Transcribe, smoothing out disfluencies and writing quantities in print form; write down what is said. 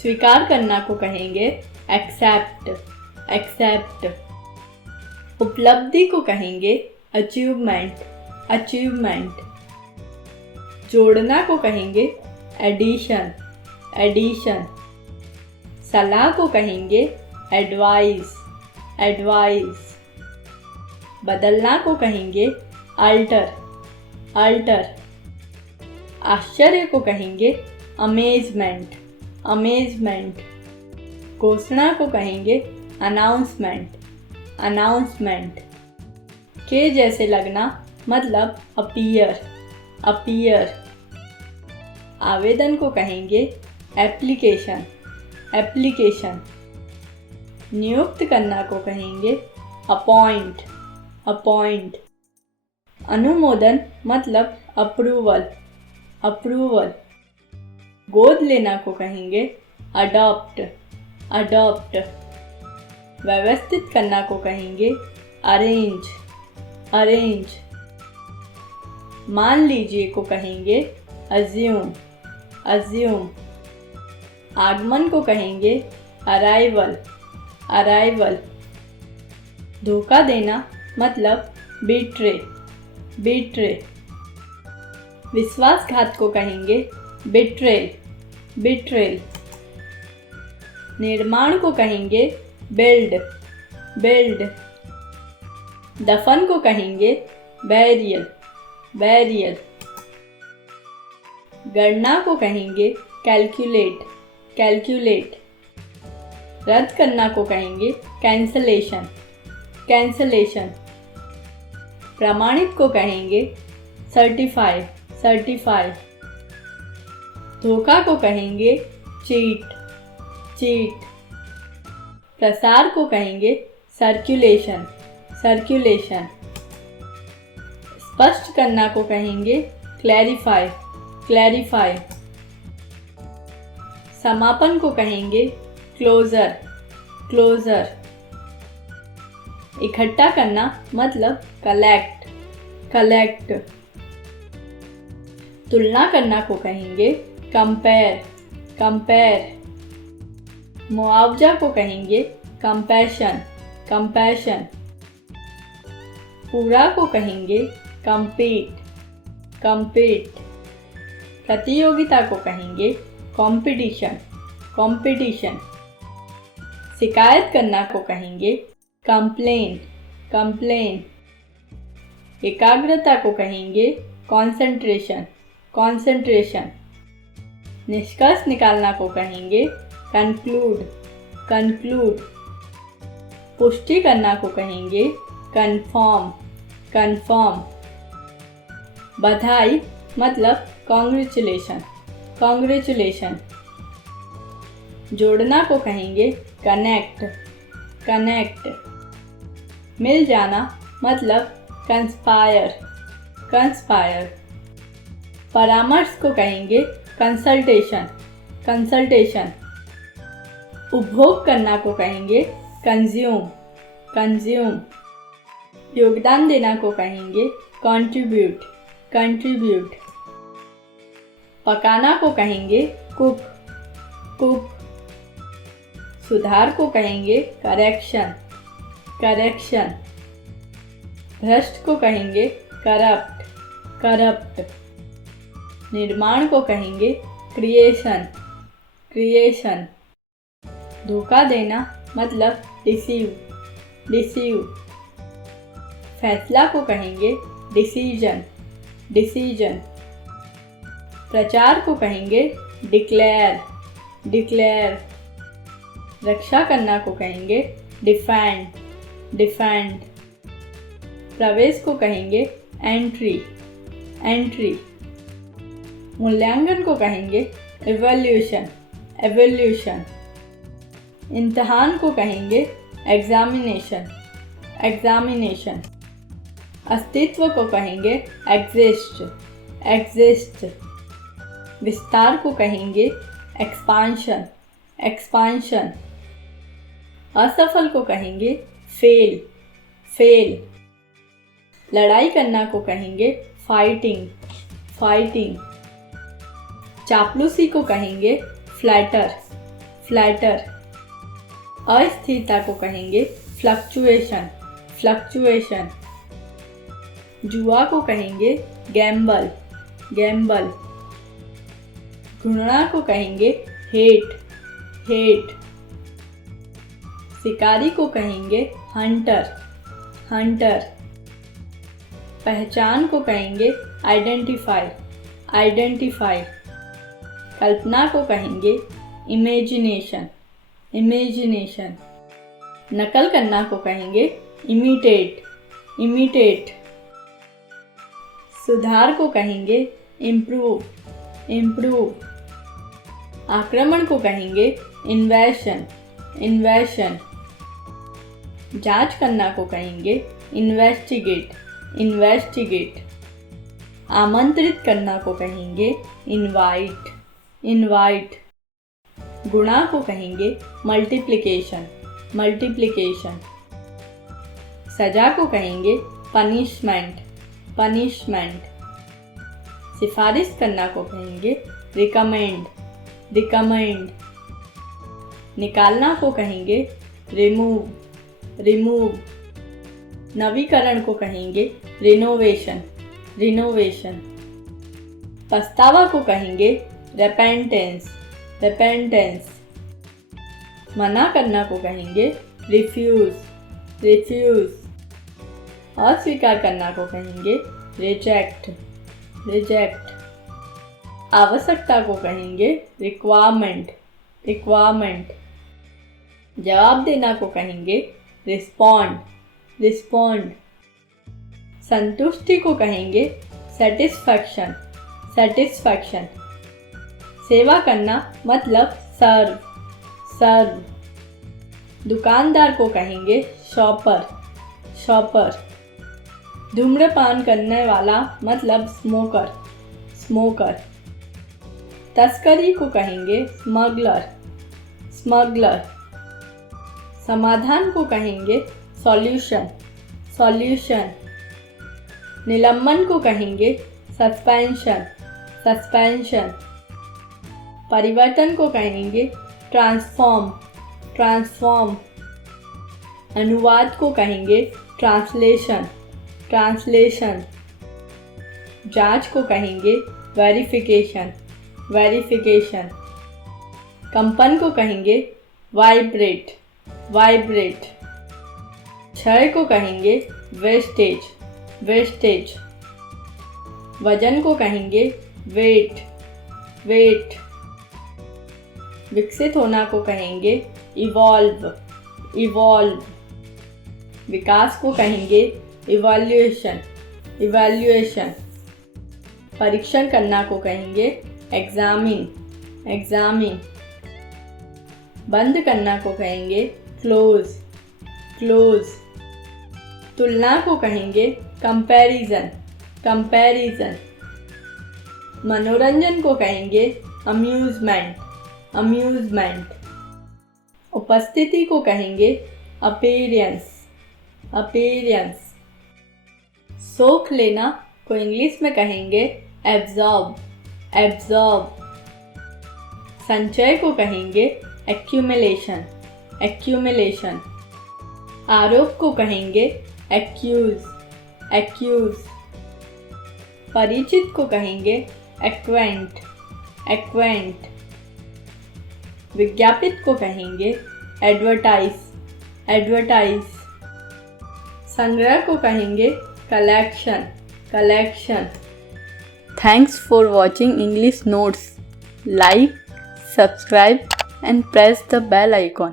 स्वीकार करना को कहेंगे एक्सेप्ट, एक्सेप्ट। उपलब्धि को कहेंगे अचीवमेंट, अचीवमेंट। जोड़ना को कहेंगे एडिशन, एडिशन। सलाह को कहेंगे एडवाइस, एडवाइस। बदलना को कहेंगे अल्टर, अल्टर। आश्चर्य को कहेंगे अमेजमेंट, अमेजमेंट। घोषणा को कहेंगे अनाउंसमेंट, अनाउंसमेंट। के जैसे लगना मतलब अपीयर, अपीयर। आवेदन को कहेंगे एप्लीकेशन, एप्लीकेशन। नियुक्त करना को कहेंगे अपॉइंट, अपॉइंट। अनुमोदन मतलब अप्रूवल, अप्रूवल। गोद लेना को कहेंगे अडॉप्ट, अडॉप्ट। व्यवस्थित करना को कहेंगे अरेंज, अरेंज। मान लीजिए को कहेंगे अज्यूम, अज्यूम। आगमन को कहेंगे अराइवल, अराइवल। धोखा देना मतलब बीट्रे, बीट्रे। विश्वासघात को कहेंगे बिट्रेल, बिट्रेल। निर्माण को कहेंगे बिल्ड, बिल्ड। दफन को कहेंगे बैरियल, बैरियल। गणना को कहेंगे कैलकुलेट, कैलकुलेट। रद्द करना को कहेंगे कैंसलेशन, कैंसलेशन। प्रमाणित को कहेंगे सर्टिफाई, सर्टिफाई। धोखा को कहेंगे चीट, चीट। प्रसार को कहेंगे सर्कुलेशन, सर्कुलेशन। स्पष्ट करना को कहेंगे क्लैरिफाई, क्लैरिफाई। समापन को कहेंगे क्लोजर, क्लोजर। इकट्ठा करना मतलब कलेक्ट, कलेक्ट। तुलना करना को कहेंगे कंपेयर, कंपेयर। मुआवजा को कहेंगे कंपैशन, कंपैशन। पूरा को कहेंगे compete, compete। प्रतियोगिता को कहेंगे कंपटीशन, कंपटीशन। शिकायत करना को कहेंगे कंप्लेन, कंप्लेन। एकाग्रता को कहेंगे कंसंट्रेशन, कंसंट्रेशन। निष्कर्ष निकालना को कहेंगे कंक्लूड, कंक्लूड। पुष्टि करना को कहेंगे कंफर्म, कंफर्म। बधाई मतलब कॉन्ग्रेचुलेशन, कॉन्ग्रेचुलेशन। जोड़ना को कहेंगे कनेक्ट, कनेक्ट। मिल जाना मतलब कंस्पायर, कंस्पायर। परामर्श को कहेंगे कंसल्टेशन, कंसल्टेशन। उपभोग करना को कहेंगे कंज्यूम, कंज्यूम। योगदान देना को कहेंगे कंट्रीब्यूट, कंट्रीब्यूट। पकाना को कहेंगे कुक, कुक। सुधार को कहेंगे करेक्शन, करेक्शन। भ्रष्ट को कहेंगे करप्ट, करप्ट। निर्माण को कहेंगे क्रिएशन, क्रिएशन। धोखा देना मतलब डिसीव, डिसीव। फैसला को कहेंगे डिसीजन, डिसीजन। प्रचार को कहेंगे डिक्लेयर, डिक्लेयर। रक्षा करना को कहेंगे डिफेंड, डिफेंड। प्रवेश को कहेंगे एंट्री, एंट्री। मूल्यांकन को कहेंगे इवैल्यूएशन, इवैल्यूएशन। इम्तिहान को कहेंगे एग्जामिनेशन, एग्जामिनेशन। अस्तित्व को कहेंगे एग्जिस्ट, एग्जिस्ट। विस्तार को कहेंगे एक्सपांशन, एक्सपांशन। असफल को कहेंगे फेल, फेल। लड़ाई करना को कहेंगे फाइटिंग, फाइटिंग। चापलूसी को कहेंगे फ्लैटर, फ्लैटर। अस्थिरता को कहेंगे फ्लक्चुएशन, फ्लक्चुएशन। जुआ को कहेंगे गैम्बल, गैम्बल। घृणा को कहेंगे हेट, हेट। शिकारी को कहेंगे हंटर, हंटर। पहचान को कहेंगे आइडेंटिफाई, आइडेंटिफाई। कल्पना को कहेंगे इमेजिनेशन, इमेजिनेशन। नकल करना को कहेंगे इमिटेट, इमिटेट। सुधार को कहेंगे इम्प्रूव, इम्प्रूव। आक्रमण को कहेंगे इन्वेशन, इन्वेशन। जांच करना को कहेंगे इन्वेस्टिगेट, इन्वेस्टिगेट। आमंत्रित करना को कहेंगे इनवाइट, इनवाइट। गुणा को कहेंगे मल्टीप्लिकेशन, मल्टीप्लिकेशन। सजा को कहेंगे पनिशमेंट, पनिशमेंट। सिफारिश करना को कहेंगे रिकमेंड, रिकमेंड। निकालना को कहेंगे रिमूव, रिमूव। नवीकरण को कहेंगे रिनोवेशन, रिनोवेशन। पछतावा को कहेंगे रेपेंटेंस, रेपेंटेंस। मना करना को कहेंगे रिफ्यूज, रिफ्यूज। अस्वीकार करना को कहेंगे रिजेक्ट, रिजेक्ट। आवश्यकता को कहेंगे रिक्वायरमेंट, रिक्वायरमेंट। जवाब देना को कहेंगे रिस्पॉन्ड, रिस्पॉन्ड। संतुष्टि को कहेंगे सेटिस्फैक्शन, सेटिस्फैक्शन। सेवा करना मतलब सर्व, सर्व। दुकानदार को कहेंगे शॉपर, शॉपर। धूम्रपान करने वाला मतलब स्मोकर, स्मोकर। तस्करी को कहेंगे स्मगलर, स्मगलर। समाधान को कहेंगे सॉल्यूशन, सॉल्यूशन। निलंबन को कहेंगे सस्पेंशन, सस्पेंशन। परिवर्तन को कहेंगे ट्रांसफॉर्म, ट्रांसफॉर्म। अनुवाद को कहेंगे ट्रांसलेशन, ट्रांसलेशन। जांच को कहेंगे वेरिफिकेशन, वेरिफिकेशन। कंपन को कहेंगे वाइब्रेट, वाइब्रेट। क्षय को कहेंगे वेस्टेज, वेस्टेज। वजन को कहेंगे वेट, वेट। विकसित होना को कहेंगे इवॉल्व, इवॉल्व। विकास को कहेंगे इवैल्यूएशन, इवैल्यूएशन। परीक्षण करना को कहेंगे एग्जामिन, एग्जामिन। बंद करना को कहेंगे क्लोज, क्लोज। तुलना को कहेंगे कंपैरिजन, कंपैरिजन। मनोरंजन को कहेंगे अम्यूजमेंट, अम्यूजमेंट। उपस्थिति को कहेंगे अपीयरेंस, अपीयरेंस। सोख लेना को इंग्लिश में कहेंगे एब्जॉर्ब, एब्जॉर्ब। संचय को कहेंगे एक्यूमुलेशन, एक्यूमुलेशन। आरोप को कहेंगे एक्यूज, एक्यूज। परिचित को कहेंगे एक्वेंट, एक्वेंट। विज्ञापित को कहेंगे एडवर्टाइज, एडवर्टाइज। संग्रह को कहेंगे collection, collection. Thanks for watching English notes. Like, subscribe and press the bell icon.